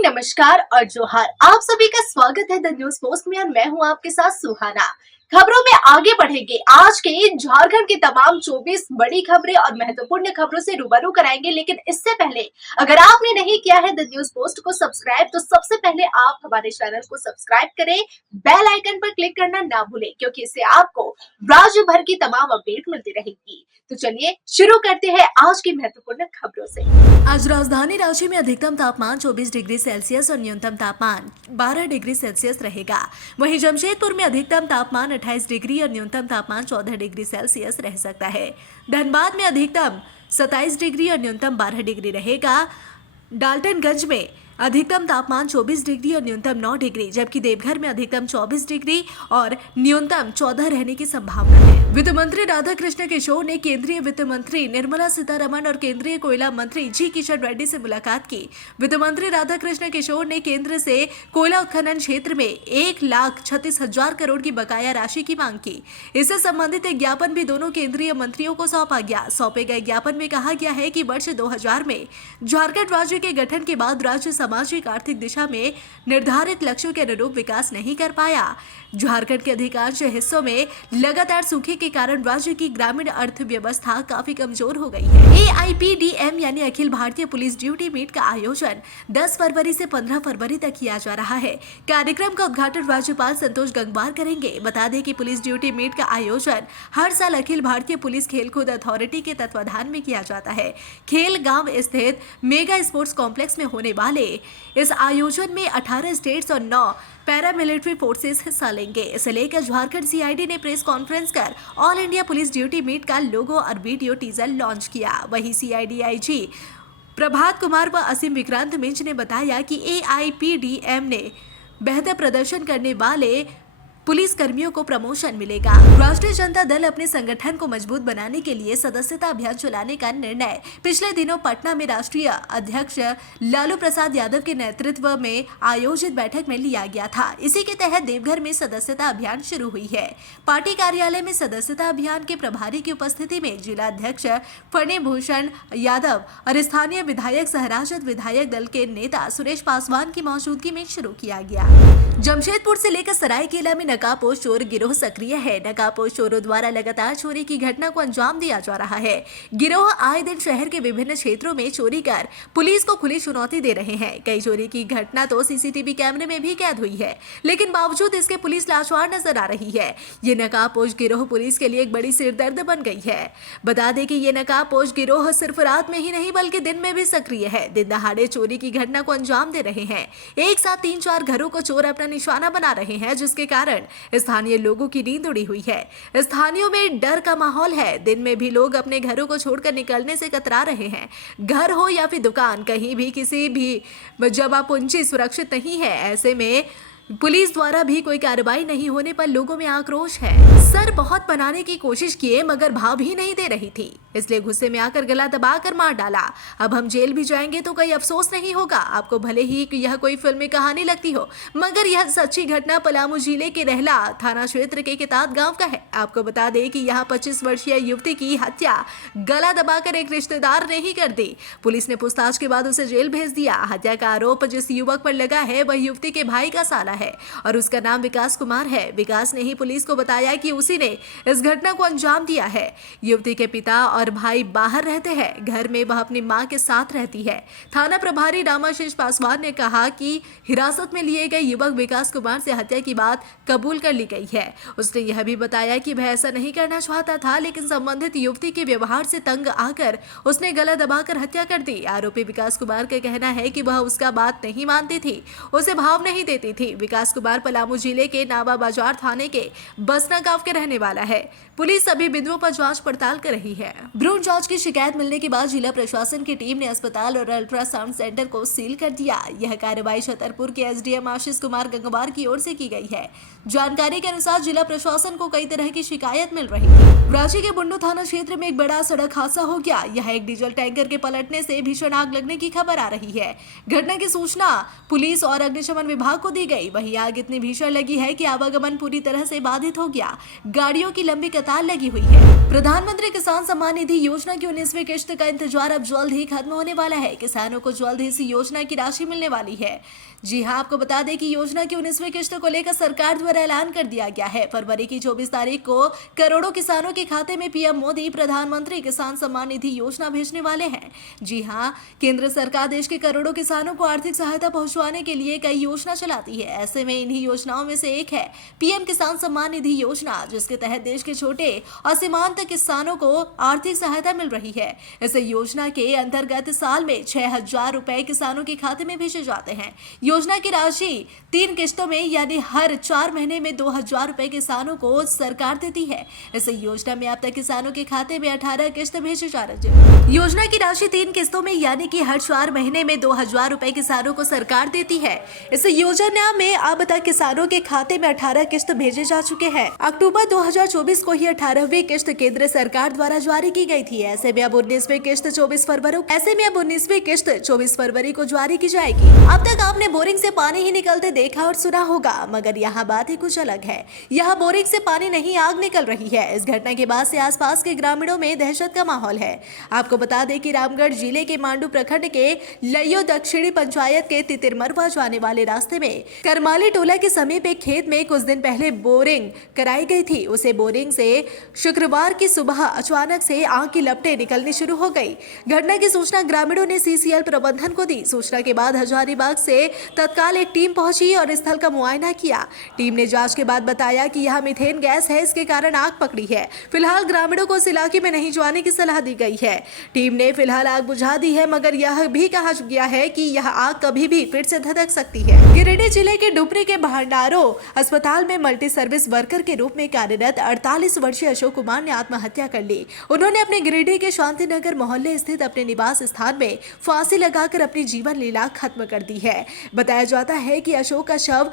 Morning, नमस्कार और जोहार। आप सभी का स्वागत है द न्यूज पोस्ट में और मैं हूं आपके साथ सुहाना। खबरों में आगे बढ़ेंगे। आज के झारखंड की तमाम 24 बड़ी खबरें और महत्वपूर्ण खबरों से रूबरू कराएंगे, लेकिन इससे पहले अगर आपने नहीं किया है द न्यूज पोस्ट को सब्सक्राइब, तो सबसे पहले आप हमारे चैनल को सब्सक्राइब करें, बेल आइकन पर क्लिक करना ना भूलें, क्योंकि इससे आपको राज्य भर की तमाम अपडेट मिलती रहेगी। तो चलिए शुरू करते हैं आज की महत्वपूर्ण खबरों से। आज राजधानी रांची में अधिकतम तापमान 24 डिग्री सेल्सियस और न्यूनतम तापमान 12 डिग्री सेल्सियस रहेगा। वहीं जमशेदपुर में अधिकतम तापमान 28 डिग्री और न्यूनतम तापमान 14 डिग्री सेल्सियस रह सकता है। धनबाद में अधिकतम 27 डिग्री और न्यूनतम 12 डिग्री रहेगा। डाल्टनगंज में अधिकतम तापमान 24 डिग्री और न्यूनतम 9 डिग्री, जबकि देवघर में अधिकतम 24 डिग्री और न्यूनतम 14 रहने की संभावना है। वित्त मंत्री राधाकृष्ण किशोर ने केंद्रीय वित्त मंत्री निर्मला सीतारमण और केंद्रीय कोयला मंत्री जी किशन रेड्डी से मुलाकात की। वित्त मंत्री राधाकृष्ण किशोर ने केंद्र से कोयला उत्खनन क्षेत्र में 1,36,000 करोड़ की बकाया राशि की मांग की। इससे संबंधित एक ज्ञापन भी दोनों केंद्रीय मंत्रियों को सौंपा गया। सौंपे गए ज्ञापन में कहा गया है कि वर्ष 2000 में झारखंड राज्य के गठन के बाद राज्य सामाजिक आर्थिक दिशा में निर्धारित लक्ष्यों के अनुरूप विकास नहीं कर पाया। झारखंड के अधिकांश हिस्सों में लगातार सूखे के कारण राज्य की ग्रामीण अर्थव्यवस्था काफी कमजोर हो गई है। AIPDM यानी Akhil Bharatiya police duty meet का आयोजन 10 फरवरी से 15 फरवरी तक किया जा रहा है। कार्यक्रम का उद्घाटन राज्यपाल संतोष गंगवार करेंगे। बता दें कि पुलिस ड्यूटी मीट का आयोजन हर साल अखिल भारतीय पुलिस खेलकूद अथॉरिटी के तत्वाधान में किया जाता है। खेल गांव स्थित मेगा स्पोर्ट्स कॉम्प्लेक्स में होने वाले इस आयोजन में 18 स्टेट्स और 9 पैरामिलिट्री फोर्सेस हिस्सा लेंगे। इसे लेकर झारखंड CID ने प्रेस कॉन्फ्रेंस कर all India police duty meet का लोगो और वीडियो टीजर लॉन्च किया। वहीं CID IG प्रभात कुमार व असीम विक्रांत मिंज ने बताया कि AIPDM ने बेहतर प्रदर्शन करने वाले पुलिस कर्मियों को प्रमोशन मिलेगा। राष्ट्रीय जनता दल अपने संगठन को मजबूत बनाने के लिए सदस्यता अभियान चलाने का निर्णय पिछले दिनों पटना में राष्ट्रीय अध्यक्ष लालू प्रसाद यादव के नेतृत्व में आयोजित बैठक में लिया गया था। इसी के तहत देवघर में सदस्यता अभियान शुरू हुई है। पार्टी कार्यालय में सदस्यता अभियान के प्रभारी की उपस्थिति में जिला अध्यक्ष फणिभूषण यादव और स्थानीय विधायक सह राजद विधायक दल के नेता सुरेश पासवान की मौजूदगी में शुरू किया गया। जमशेदपुर से लेकर सरायकेला में नकाबपोश चोर गिरोह सक्रिय है। नकाबपोश चोरों द्वारा लगातार चोरी की घटना को अंजाम दिया जा रहा है। गिरोह आए दिन शहर के विभिन्न क्षेत्रों में चोरी कर पुलिस को खुली चुनौती दे रहे हैं। कई चोरी की घटना तो CCTV कैमरे में भी कैद हुई है, लेकिन बावजूद इसके पुलिस लाचार नजर आ रही है। ये नकाबपोश गिरोह पुलिस के लिए एक बड़ी सिरदर्द बन गई है। बता दें कि ये नकाबपोश गिरोह सिर्फ रात में ही नहीं बल्कि दिन में भी सक्रिय है। दिन दहाड़े चोरी की घटना को अंजाम दे रहे हैं। एक साथ 3-4 घरों को चोर अपना निशाना बना रहे हैं, जिसके कारण स्थानीय लोगों की नींद उड़ी हुई है। स्थानीयों में डर का माहौल है। दिन में भी लोग अपने घरों को छोड़कर निकलने से कतरा रहे हैं। घर हो या फिर दुकान, कहीं भी किसी भी जगह पूंजी सुरक्षित नहीं है। ऐसे में पुलिस द्वारा भी कोई कार्रवाई नहीं होने पर लोगों में आक्रोश है। सर बहुत बनाने की कोशिश किए मगर भाव ही नहीं दे रही थी, इसलिए गुस्से में आकर गला दबाकर मार डाला। अब हम जेल भी जाएंगे तो कोई अफसोस नहीं होगा। आपको भले ही यह कोई फिल्मी कहानी लगती हो, मगर यह सच्ची घटना पलामू जिले के रहला थाना क्षेत्र के कितात गांव का है। आपको बता दें कि यहाँ 25 वर्षीय युवती की हत्या गला दबाकर एक रिश्तेदार ने ही कर दी। पुलिस ने पूछताछ के बाद उसे जेल भेज दिया। हत्या का आरोप जिस युवक पर लगा है वह युवती के भाई का साला है और उसका नाम विकास कुमार है। विकास ने ही पुलिस को बताया कि उसी ने इस घटना को अंजाम दिया है। युवती के पिता और भाई बाहर रहते हैं। घर में वह अपनी मां के साथ रहती है। थाना प्रभारी रामाशीष पासवान ने कहा कि हिरासत में लिए गए युवक विकास कुमार से हत्या की बात कबूल कर ली गई है। उसने यह भी बताया कि वह ऐसा नहीं करना चाहता था, लेकिन संबंधित युवती के व्यवहार से तंग आकर उसने गला दबाकर हत्या कर दी। आरोपी विकास कुमार का कहना है कि वह उसका बात नहीं मानती थी, उसे भाव नहीं देती थी। विकास कुमार पलामू जिले के नावा बाजार थाने के बसना गांव के रहने वाला है। पुलिस सभी बिंदुओं पर जांच पड़ताल कर रही है। भ्रूण जांच की शिकायत मिलने के बाद जिला प्रशासन की टीम ने अस्पताल और अल्ट्रासाउंड सेंटर को सील कर दिया। यह कार्रवाई छतरपुर के SDM आशीष कुमार गंगवार की ओर से की गई है। जानकारी के अनुसार जिला प्रशासन को कई तरह की शिकायत मिल रही थी। रांची के बुंडू थाना क्षेत्र में एक बड़ा सड़क हादसा हो गया। यहाँ एक डीजल टैंकर के पलटने से भीषण आग लगने की खबर आ रही है। घटना की सूचना पुलिस और अग्निशमन विभाग को दी गई। वहीं आग इतनी भीषण लगी है कि आवागमन पूरी तरह से बाधित हो गया। गाड़ियों की लंबी कतार लगी हुई है। प्रधानमंत्री किसान सम्मान निधि योजना की 19वीं किश्त का इंतजार अब जल्द ही खत्म होने वाला है। किसानों को जल्द ही इस योजना की राशि मिलने वाली है। जी हां, आपको बता दें कि योजना की 19वीं किश्त को लेकर सरकार द्वारा ऐलान कर दिया गया है। फरवरी की 24 तारीख को करोड़ों किसानों के खाते में पीएम मोदी प्रधानमंत्री किसान सम्मान निधि योजना भेजने वाले हैं। जी हां, केंद्र सरकार देश के करोड़ों किसानों को आर्थिक सहायता पहुंचाने के लिए कई योजना चलाती है। ऐसे में इन्हीं योजनाओं में से एक है पीएम किसान सम्मान निधि योजना, जिसके तहत देश के छोटे और सीमांत किसानों को आर्थिक सहायता मिल रही है। इस योजना के अंतर्गत साल में 6,000 रुपए किसानों के खाते में भेजे जाते हैं। योजना की राशि 3 किस्तों में यानी हर 4 महीने में 2,000 रुपए किसानों को सरकार देती है। इस योजना में अब तक किसानों के खाते में 18 किस्त भेजे जा रहे हैं। योजना की राशि 3 किस्तों में यानी कि हर 4 महीने में 2,000 रुपए किसानों को सरकार देती है। इस योजना में अब तक किसानों के खाते में 18 किस्त भेजे जा चुके हैं। अक्टूबर 2024 को ही 18वीं किस्त केंद्र सरकार द्वारा जारी की गई थी। ऐसे में अब 19वीं किस्त 24 फरवरी को जारी की जाएगी। अब तक आपने बोरिंग से पानी ही निकलते देखा और सुना होगा, मगर यहाँ बात ही कुछ अलग है। यहाँ बोरिंग से पानी नहीं, आग निकल रही है। इस घटना के बाद से आसपास के ग्रामीणों में दहशत का माहौल है। आपको बता दें कि रामगढ़ जिले के मांडू प्रखंड के लयो दक्षिणी पंचायत के तितिरमरवा जाने वाले रास्ते में करमाली टोला के समीप एक खेत में कुछ दिन पहले बोरिंग कराई गई थी। उसे बोरिंग से शुक्रवार की सुबह अचानक से आग की लपटें निकलनी शुरू हो गई। घटना की सूचना ग्रामीणों ने सीसीएल प्रबंधन को दी। सूचना के बाद हजारीबाग से तत्काल एक टीम पहुंची और स्थल का मुआयना किया। टीम ने जांच के बाद बताया कि यह मीथेन गैस है, इसके कारण आग पकड़ी है। फिलहाल ग्रामीणों को इस इलाके में नहीं जाने की सलाह दी गई है। टीम ने फिलहाल आग बुझा दी है, मगर यह भी कहा गया है कि यह आग कभी भी फिर से धधक सकती है। गिरिडीह जिले के डुबरी के भंडारो अस्पताल में मल्टी सर्विस वर्कर के रूप में कार्यरत 48 वर्षीय अशोक कुमार ने आत्महत्या कर ली। उन्होंने अपने गिरिडीह के शांतिनगर मोहल्ले स्थित अपने निवास स्थान में फांसी लगाकर अपनी जीवन लीला खत्म कर दी है। बताया जाता है कि अशोक का शव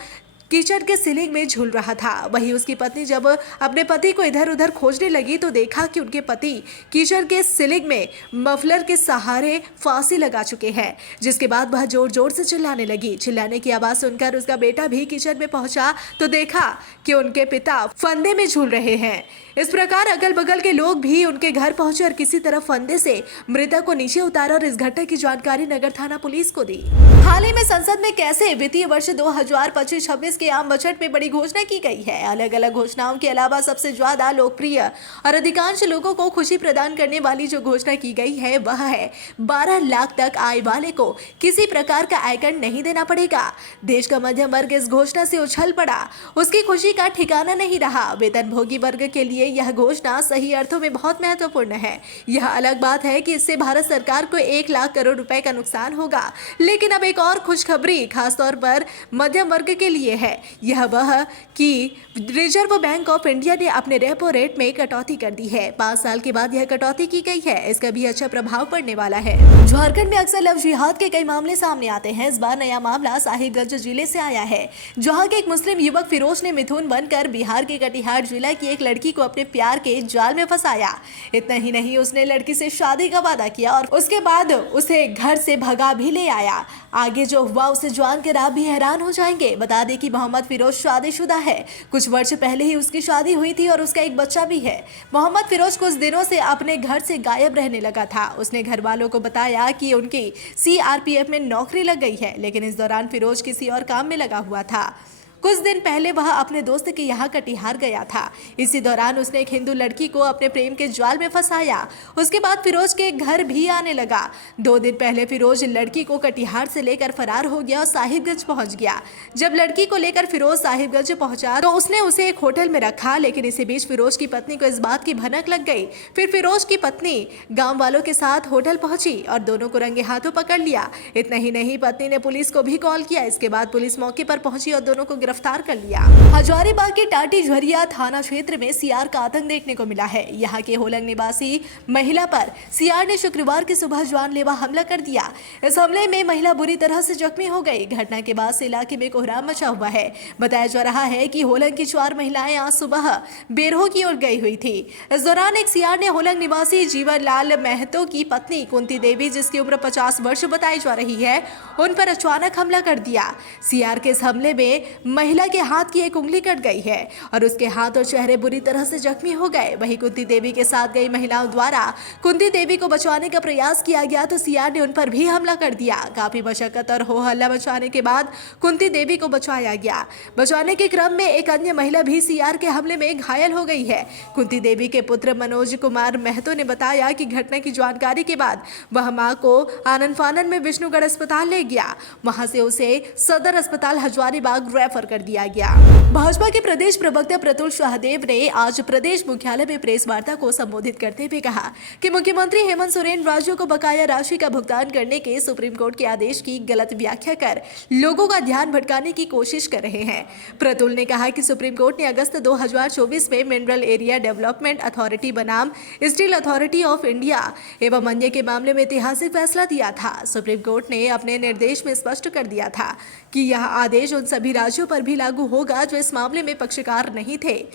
कीचड़ के सीलिंग में झूल रहा था। वहीं उसकी पत्नी जब अपने पति को इधर उधर खोजने लगी तो देखा कि उनके पति कीचड़ के सीलिंग में मफलर के सहारे फांसी लगा चुके हैं, जिसके बाद वह जोर जोर से चिल्लाने लगी। चिल्लाने की आवाज सुनकर उसका बेटा भी कीचड़ में पहुंचा तो देखा कि उनके पिता फंदे में झूल रहे हैं। इस प्रकार अगल बगल के लोग भी उनके घर पहुंचे और किसी तरह फंदे से मृतक को नीचे उतारा और इस घटना की जानकारी नगर थाना पुलिस को दी। हाल ही में संसद में कैसे वित्तीय वर्ष 2025-26 के आम बजट में बड़ी घोषणा की गई है। अलग अलग घोषणाओं के अलावा सबसे ज्यादा लोकप्रिय और अधिकांश लोगों को खुशी प्रदान करने वाली जो घोषणा की गई है वह है 12 लाख तक आय वाले को किसी प्रकार का आयकर नहीं देना पड़ेगा। देश का मध्यम वर्ग इस घोषणा से उछल पड़ा, उसकी खुशी का ठिकाना नहीं रहा। वेतनभोगी वर्ग के लिए यह घोषणा सही अर्थों में बहुत महत्वपूर्ण है। यह अलग बात है कि इससे भारत सरकार को 1 लाख करोड़ रुपए का नुकसान होगा, लेकिन अब एक और खुशखबरी खासतौर पर मध्यम वर्ग के लिए है। यह वह कि रिजर्व बैंक ऑफ इंडिया ने अपने रेपो रेट में कटौती कर दी है। 5 साल के बाद यह कटौती की गई है। इसका भी अच्छा प्रभाव पड़ने वाला है। झारखंड में अक्सर लव जिहाद के कई मामले सामने आते हैं। इस बार नया मामला साहिबगंज जिले से आया है, जहां के एक मुस्लिम युवक फिरोज ने मिथुन बनकर बिहार के कटिहार जिला की एक लड़की को अपने प्यार के जाल में फंसाया। इतना ही नहीं, उसने लड़की से शादी का वादा किया और उसके बाद उसे घर से भगा भी ले आया। आगे जो हुआ उसे जानकर आप भी हैरान हो जाएंगे। बता दें कि मोहम्मद फिरोज शादीशुदा है। कुछ वर्ष पहले ही उसकी शादी हुई थी और उसका एक बच्चा भी है। मोहम्मद फिरोज कुछ दिनों से अपने घर से गायब रहने लगा था। उसने घर वालों को बताया कि उनकी सीआरपीएफ में नौकरी लग गई है, लेकिन इस दौरान फिरोज किसी और काम में लगा हुआ था। कुछ दिन पहले वह अपने दोस्त के यहाँ कटिहार गया था। इसी दौरान उसने एक हिंदू लड़की को अपने प्रेम के जाल में फंसाया। उसके बाद फिरोज के घर भी आने लगा। 2 दिन पहले फिरोज लड़की को कटिहार से लेकर फरार हो गया और साहिबगंज पहुंच गया। जब लड़की को लेकर फिरोज साहिबगंज पहुंचा तो उसने उसे एक होटल में रखा, लेकिन इसी बीच फिरोज की पत्नी को इस बात की भनक लग गई। फिर फिरोज की पत्नी गाँव वालों के साथ होटल पहुंची और दोनों को रंगे हाथों पकड़ लिया। इतना ही नहीं, पत्नी ने पुलिस को भी कॉल किया। इसके बाद पुलिस मौके पर पहुंची और दोनों को गिरफ्तार कर लिया। हजारीबाग के टाटी झरिया थाना क्षेत्र में सीआर का आतंक देखने को मिला है। यहाँ के होलंग निवासी महिला पर सीआर ने शुक्रवार की सुबह जानलेवा हमला कर दिया। इस हमले में महिला बुरी तरह से जख्मी हो गई। घटना के बाद से इलाके में कोहराम मचा हुआ है। बताया जा रहा है कि होलंग की 4 महिलाएं आज सुबह बेरहो की ओर गई हुई थी। इस दौरान एक सीआर ने होलंग निवासी जीवन लाल महतो की पत्नी कुंती देवी, जिसकी उम्र 50 वर्ष बताई जा रही है, उन पर अचानक हमला कर दिया। सीआर के इस हमले में महिला के हाथ की एक उंगली कट गई है और उसके हाथ और चेहरे बुरी तरह से जख्मी हो गए। वहीं कुंती देवी के साथ गई महिलाओं द्वारा कुंती देवी को बचाने का प्रयास किया गया तो सीआर ने उन पर भी हमला कर दिया। काफी मशक्कत और हो हल्ला मचाने के बाद कुंती देवी को बचाया गया। बचाने के क्रम में एक अन्य महिला भी सीआर के हमले में घायल हो गई है। कुंती देवी के पुत्र मनोज कुमार महतो ने बताया कि घटना की जानकारी के बाद वह मां को आनन फानन में विष्णुगढ़ अस्पताल ले गया। वहां से उसे सदर अस्पताल हजारीबाग रेफर कर दिया गया। भाजपा के प्रदेश प्रवक्ता प्रतुल शाहदेव ने आज प्रदेश मुख्यालय में प्रेस वार्ता को संबोधित करते हुए कहा कि मुख्यमंत्री हेमंत सोरेन राज्यों को बकाया राशि का भुगतान करने के सुप्रीम कोर्ट के आदेश की गलत व्याख्या कर लोगों का ध्यान भटकाने की कोशिश कर रहे हैं। प्रतुल ने कहा कि सुप्रीम कोर्ट ने अगस्त 2024 में मिनरल एरिया डेवलपमेंट अथॉरिटी बनाम स्टील अथॉरिटी ऑफ इंडिया एवं अन्य के मामले में ऐतिहासिक फैसला दिया था। सुप्रीम कोर्ट ने अपने निर्देश में स्पष्ट कर दिया था कि यह आदेश उन सभी राज्यों पर भी लागू होगा जो इस मामले में पक्षकार नहीं थे।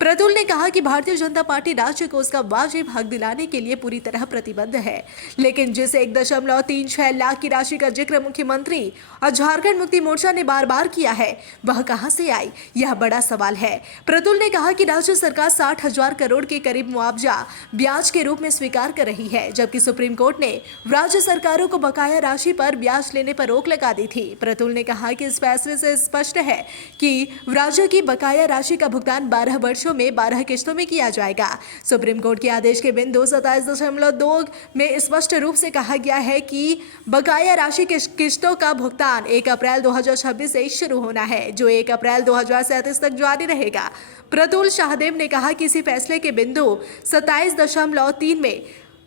प्रतुल ने कहा कि भारतीय जनता पार्टी राज्य को उसका वाजिब हक दिलाने के लिए पूरी तरह प्रतिबद्ध है, लेकिन जिस 1.36 लाख की राशि का जिक्र मुख्यमंत्री और झारखंड मुक्ति मोर्चा ने बार बार किया है वह कहां से आई, यह बड़ा सवाल है। प्रतुल ने कहा कि राज्य सरकार 60,000 करोड़ के करीब मुआवजा ब्याज के रूप में स्वीकार कर रही है, जबकि सुप्रीम कोर्ट ने राज्य सरकारों को बकाया राशि पर ब्याज लेने पर रोक लगा दी थी। प्रतुल ने कहा कि इस फैसले से स्पष्ट है कि राज्य की बकाया राशि का भुगतान 12 वर्षों में 12 किस्तों में किया जाएगा। सुप्रीम कोर्ट के आदेश के बिंदु 27.2 में स्पष्ट रूप से कहा गया है कि बकाया राशि की किस्तों का भुगतान 1 अप्रैल 2026 से शुरू होना है, जो 1 अप्रैल 2037 तक जारी रहेगा। प्रतुल शाहदेव ने कहा कि इसी फैसले के बिंदु 27.3 में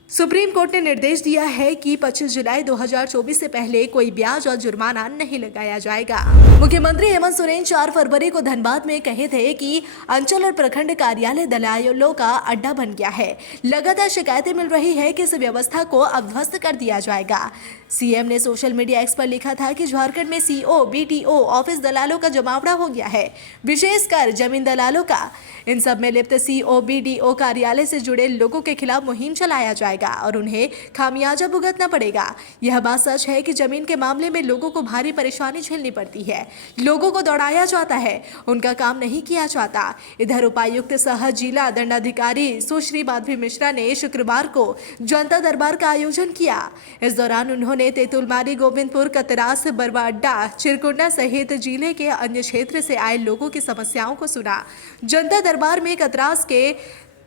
सुप्रीम कोर्ट ने निर्देश दिया है कि 25 जुलाई 2024 से पहले कोई ब्याज और जुर्माना नहीं लगाया जाएगा। मुख्यमंत्री हेमंत सोरेन 4 फरवरी को धनबाद में कहे थे कि अंचल और प्रखंड कार्यालय दलालों का अड्डा बन गया है। लगातार शिकायतें मिल रही है कि इस व्यवस्था को अब कर दिया जाएगा। सीएम ने सोशल मीडिया एक्स पर लिखा था कि झारखंड में सीओ बीटीओ ऑफिस दलालों का जमावड़ा हो गया है, विशेषकर जमीन दलालों का। इन सब में लिप्त सीओ बीडीओ कार्यालय से जुड़े लोगों के खिलाफ मुहिम चलाया जाएगा और उन्हें खामियाजा भुगतना पड़ेगा। यह बात सच है कि जमीन के मामले में लोगों को भारी परेशानी झेलनी पड़ती है, लोगों को दौड़ाया जाता है, उनका काम नहीं किया जाता। इधर उपायुक्त सह जिला दंडाधिकारी सुश्री माधवी मिश्रा ने शुक्रवार को जनता दरबार का आयोजन किया। इस दौरान उन्होंने तेतुलमारी, गोविंदपुर, कतरास, बरवाडा, चिरकुंडा सहित जिले के अन्य क्षेत्र से आए लोगों की समस्याओं को सुना। जनता दरबार में कतरास के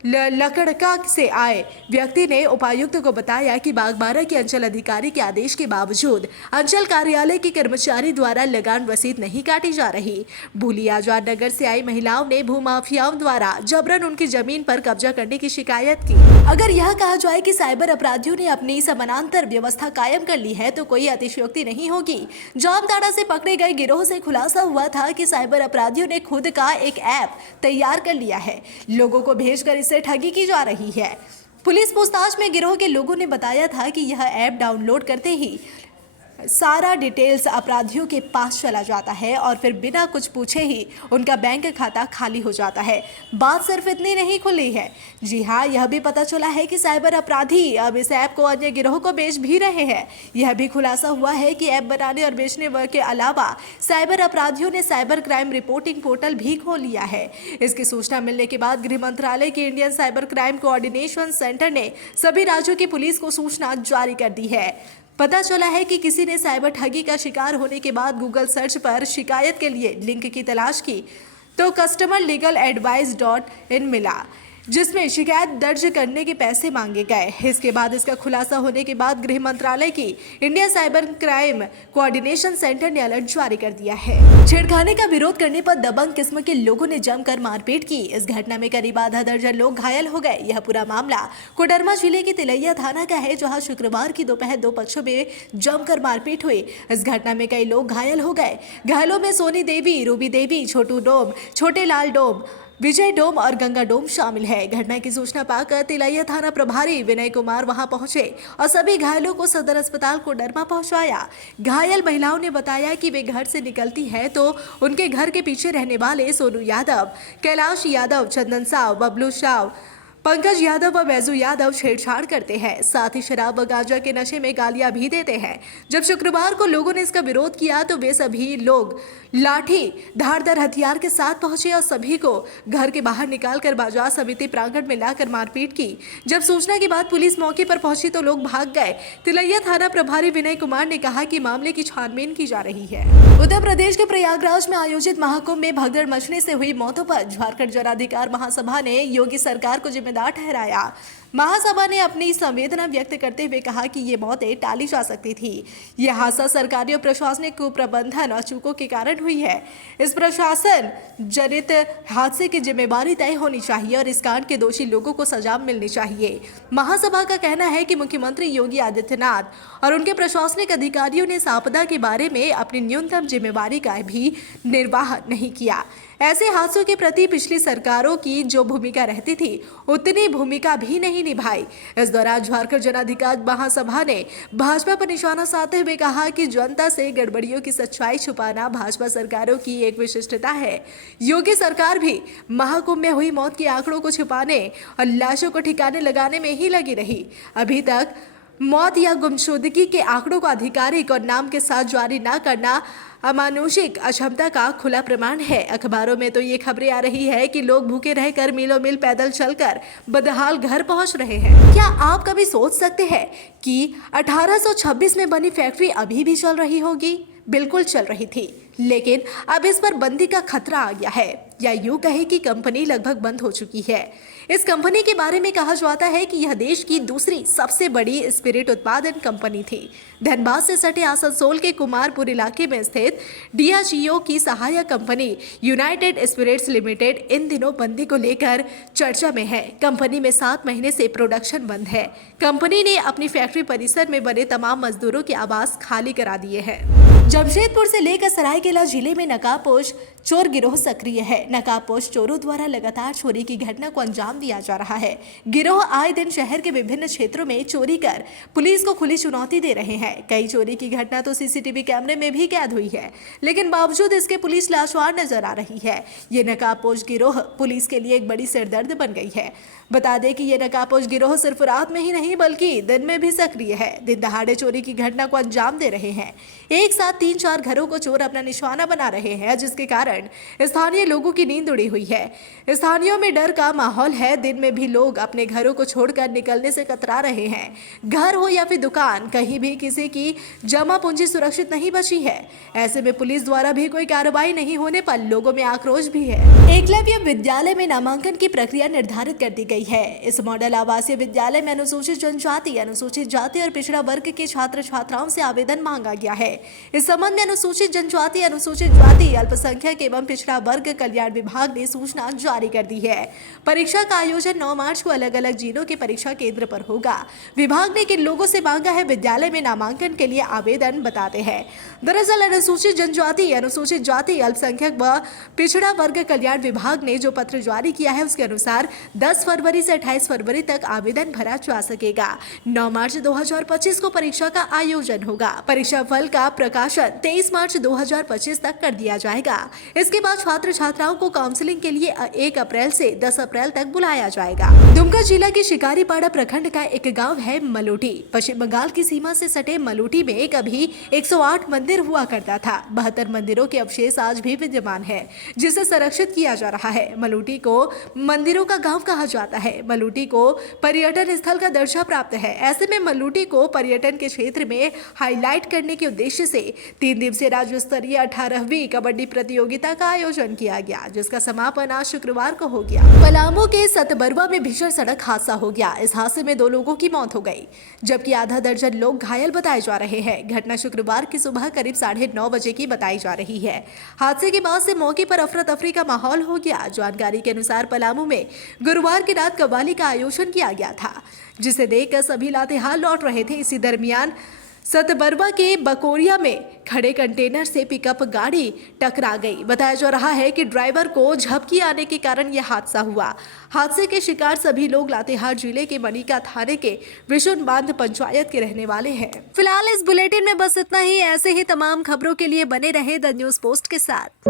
लकड़का से आए व्यक्ति ने उपायुक्त को बताया कि बागबारा के अंचल अधिकारी के आदेश के बावजूद अंचल कार्यालय के कर्मचारी द्वारा लगान रसीद नहीं काटी जा रही। भूली आजाद नगर से आई महिलाओं ने भूमाफियाओं द्वारा जबरन उनकी जमीन पर कब्जा करने की शिकायत की। अगर यह कहा जाए कि साइबर अपराधियों ने अपनी समानांतर व्यवस्था कायम कर ली है तो कोई अतिशयोक्ति नहीं होगी। जामताड़ा से पकड़े गए गिरोह से खुलासा हुआ था कि साइबर अपराधियों ने खुद का एक ऐप तैयार कर लिया है, लोगों को भेजकर से ठगी की जा रही है। पुलिस पूछताछ में गिरोह के लोगों ने बताया था कि यह ऐप डाउनलोड करते ही सारा डिटेल्स अपराधियों के पास चला जाता है और फिर बिना कुछ पूछे ही उनका बैंक खाता खाली हो जाता है। बात सिर्फ इतनी नहीं खुली है, जी हाँ, यह भी पता चला है कि साइबर अपराधी अब इस ऐप को अन्य गिरोह को बेच भी रहे हैं। यह भी खुलासा हुआ है कि ऐप बनाने और बेचने के अलावा साइबर अपराधियों ने साइबर क्राइम रिपोर्टिंग पोर्टल भी खोल लिया है। इसकी सूचना मिलने के बाद गृह मंत्रालय के Indian cyber crime coordination centre ने सभी राज्यों की पुलिस को सूचना जारी कर दी है। पता चला है कि किसी ने साइबर ठगी का शिकार होने के बाद गूगल सर्च पर शिकायत के लिए लिंक की तलाश की तो customerlegaladvice.in मिला, जिसमें शिकायत दर्ज करने के पैसे मांगे गए। इसके बाद इसका खुलासा होने के बाद गृह मंत्रालय की India cyber crime coordination centre ने अलर्ट जारी कर दिया है। छेड़खानी का विरोध करने पर दबंग किस्म के लोगों ने जमकर मारपीट की। इस घटना में करीब आधा दर्जन लोग घायल हो गए। यह पूरा मामला कोडरमा जिले के तिलैया थाना का है, जहां शुक्रवार की दोपहर 2 पक्षों में जमकर मारपीट हुई। इस घटना में कई लोग घायल हो गए। घायलों में सोनी देवी, रूबी देवी, छोटू डोम, छोटे लाल डोम, विजय डोम और गंगा डोम शामिल है। घटना की सूचना पाकर तिलैया थाना प्रभारी विनय कुमार वहां पहुंचे और सभी घायलों को सदर अस्पताल कोडरमा पहुंचाया। घायल महिलाओं ने बताया कि वे घर से निकलती है तो उनके घर के पीछे रहने वाले सोनू यादव, कैलाश यादव, चंदन साव, बबलू साव, पंकज यादव व बैजू यादव छेड़छाड़ करते हैं, साथ ही शराब व गांजा के नशे में गालियां भी देते हैं। जब शुक्रवार को लोगों ने इसका विरोध किया तो वे सभी लोग लाठी धारदार हथियार के साथ पहुंचे और सभी को घर के बाहर निकालकर बाजार समिति प्रांगण में लाकर मारपीट की। जब सूचना के बाद पुलिस मौके पर पहुंची तो लोग भाग गए। तिलैया थाना प्रभारी विनय कुमार ने कहा कि मामले की छानबीन की जा रही है। उत्तर प्रदेश के प्रयागराज में आयोजित महाकुंभ में भगदड़ मचने से हुई मौतों पर झारखंड जन अधिकार महासभा ने योगी सरकार को जिम्मेदार ठहराया। महासभा ने अपनी संवेदना व्यक्त करते हुए कहा कि ये मौतें टाली जा सकती थी। यह हादसा सरकारी और प्रशासनिक कुप्रबंधन और चूकों के कारण हुई है। इस प्रशासन जनित हादसे की जिम्मेदारी तय होनी चाहिए और इस कांड के दोषी लोगों को सजा मिलनी चाहिए। महासभा का कहना है कि मुख्यमंत्री योगी आदित्यनाथ और उनके प्रशासनिक अधिकारियों ने इस आपदा के बारे में अपनी न्यूनतम जिम्मेदारी का भी निर्वाह नहीं किया। ऐसे हादसों के प्रति पिछली सरकारों की जो भूमिका रहती थी उतनी भूमिका भी नहीं निभाई। इस दौरान झारखंड जन अधिकार महासभा ने भाजपा पर निशाना साधते हुए कहा कि जनता से गड़बड़ियों की सच्चाई छुपाना भाजपा सरकारों की एक विशिष्टता है। योगी सरकार भी महाकुंभ में हुई मौत के आंकड़ों को छुपाने और लाशों को ठिकाने लगाने में ही लगी रही। अभी तक मौत या गुमशुदगी के आंकड़ों को आधिकारिक और नाम के साथ जारी न करना अमानुषिक अक्षमता का खुला प्रमाण है। अखबारों में तो ये खबरें आ रही है कि लोग भूखे रहकर मीलों मील पैदल चलकर बदहाल घर पहुंच रहे हैं। क्या आप कभी सोच सकते हैं कि 1826 में बनी फैक्ट्री अभी भी चल रही होगी? बिल्कुल चल रही थी, लेकिन अब इस पर बंदी का खतरा आ गया है, या यूं कहें कि कंपनी लगभग बंद हो चुकी है। इस कंपनी के बारे में कहा जाता है कि यह देश की दूसरी सबसे बड़ी स्पिरिट उत्पादन कंपनी थी। धनबाद से सटे आसनसोल के कुमारपुर इलाके में स्थित डीआरजीओ की सहायक कंपनी यूनाइटेड स्पिरिट्स लिमिटेड इन दिनों बंदी को लेकर चर्चा में है। कंपनी में 7 महीने से प्रोडक्शन बंद है। कंपनी ने अपनी फैक्ट्री परिसर में बने तमाम मजदूरों के आवास खाली करा दिए हैं। जमशेदपुर से लेकर सरायकेला जिले में नकाबपोश चोर गिरोह सक्रिय है। नकाबपोश चोरों द्वारा लगातार चोरी की घटना को अंजाम दिया जा रहा है। गिरोह आए दिन शहर के विभिन्न क्षेत्रों में चोरी कर पुलिस को खुली चुनौती दे रहे हैं। कई चोरी की घटना तो सीसीटीवी कैमरे में भी कैद हुई है, लेकिन बावजूद इसके पुलिस लाचार नजर आ रही है। ये नकाबपोश गिरोह पुलिस के लिए एक बड़ी सिरदर्द बन गई है। बता दें कि ये नकाबपोश गिरोह सिर्फ रात में ही नहीं बल्कि दिन में भी सक्रिय है। दिन दहाड़े चोरी की घटना को अंजाम दे रहे हैं। एक साथ 3-4 घरों को चोर अपना निशाना बना रहे हैं, जिसके कारण स्थानीय लोगों की नींद उड़ी हुई है। स्थानीयों में डर का माहौल है। दिन में भी लोग अपने घरों को छोड़कर निकलने से कतरा रहे हैं। घर हो या फिर दुकान, कहीं भी किसी की जमा पूंजी सुरक्षित नहीं बची है। ऐसे में पुलिस द्वारा भी कोई कार्रवाई नहीं होने पर लोगों में आक्रोश भी है। एकलव्य विद्यालय में नामांकन की प्रक्रिया निर्धारित कर दी गई है। इस मॉडल आवासीय विद्यालय में अनुसूचित जनजाति, अनुसूचित जाति और पिछड़ा वर्ग के छात्र छात्राओं से आवेदन मांगा गया है। इस संबंध में अनुसूचित जनजाति, अनुसूचित जाति, अल्पसंख्यक एवं पिछड़ा वर्ग कल्याण विभाग ने सूचना जारी कर दी है। परीक्षा का आयोजन 9 मार्च को अलग अलग जिलों के परीक्षा केंद्र पर होगा। विभाग ने किन लोगों से मांगा है विद्यालय में नामांकन के लिए आवेदन बताते हैं। दरअसल अनुसूचित जनजाति, अनुसूचित जाति, अल्पसंख्यक व पिछड़ा वर्ग कल्याण विभाग ने जो पत्र जारी किया है उसके अनुसार 10 फरवरी से 28 फरवरी तक आवेदन भरा जा सकेगा। 9 मार्च 2025 को परीक्षा का आयोजन होगा। परीक्षा फल का प्रकाशन 23 मार्च 2025 तक कर दिया जाएगा। इसके बाद छात्र छात्राओं को काउंसलिंग के लिए 1 अप्रैल से 10 अप्रैल तक बुलाया जाएगा। दुमका जिला के शिकारीपाड़ा प्रखंड का एक गांव है मलूटी। पश्चिम बंगाल की सीमा से सटे मलूटी में कभी 108 मंदिर हुआ करता था। 72 मंदिरों के अवशेष आज भी विद्यमान है, जिसे संरक्षित किया जा रहा है। मलूटी को मंदिरों का गांव कहा जाता है। मलूटी को पर्यटन स्थल का दर्जा प्राप्त है। ऐसे में मलूटी को पर्यटन के क्षेत्र में हाईलाइट करने के उद्देश्य से 3 दिवसीय राज्य स्तरीय 18वीं कबड्डी प्रतियोगिता का आयोजन किया गया, जिसका समापन आज शुक्रवार को हो गया। पलामू के सतबरवा में भीषण सड़क हादसा हो गया। इस हादसे में 2 लोगों की मौत हो गई, जबकि आधा दर्जन लोग घायल बताए जा रहे हैं। घटना शुक्रवार की सुबह करीब 9:30 बजे की बताई जा रही है। हादसे के बाद से मौके पर अफरा तफरी का माहौल हो गया। जानकारी के अनुसार पलामू में गुरुवार की रात कव्वाली का आयोजन किया गया था, जिसे देखकर सभी लातेहार लौट रहे थे। इसी दरमियान सतबरवा के बकोरिया में खड़े कंटेनर से पिकअप गाड़ी टकरा गई। बताया जा रहा है कि ड्राइवर को झपकी आने के कारण यह हादसा हुआ। हादसे के शिकार सभी लोग लातेहार जिले के मनिका थाने के विशुन बांध पंचायत के रहने वाले हैं। फिलहाल इस बुलेटिन में बस इतना ही। ऐसे ही तमाम खबरों के लिए बने रहे द न्यूज़ पोस्ट के साथ।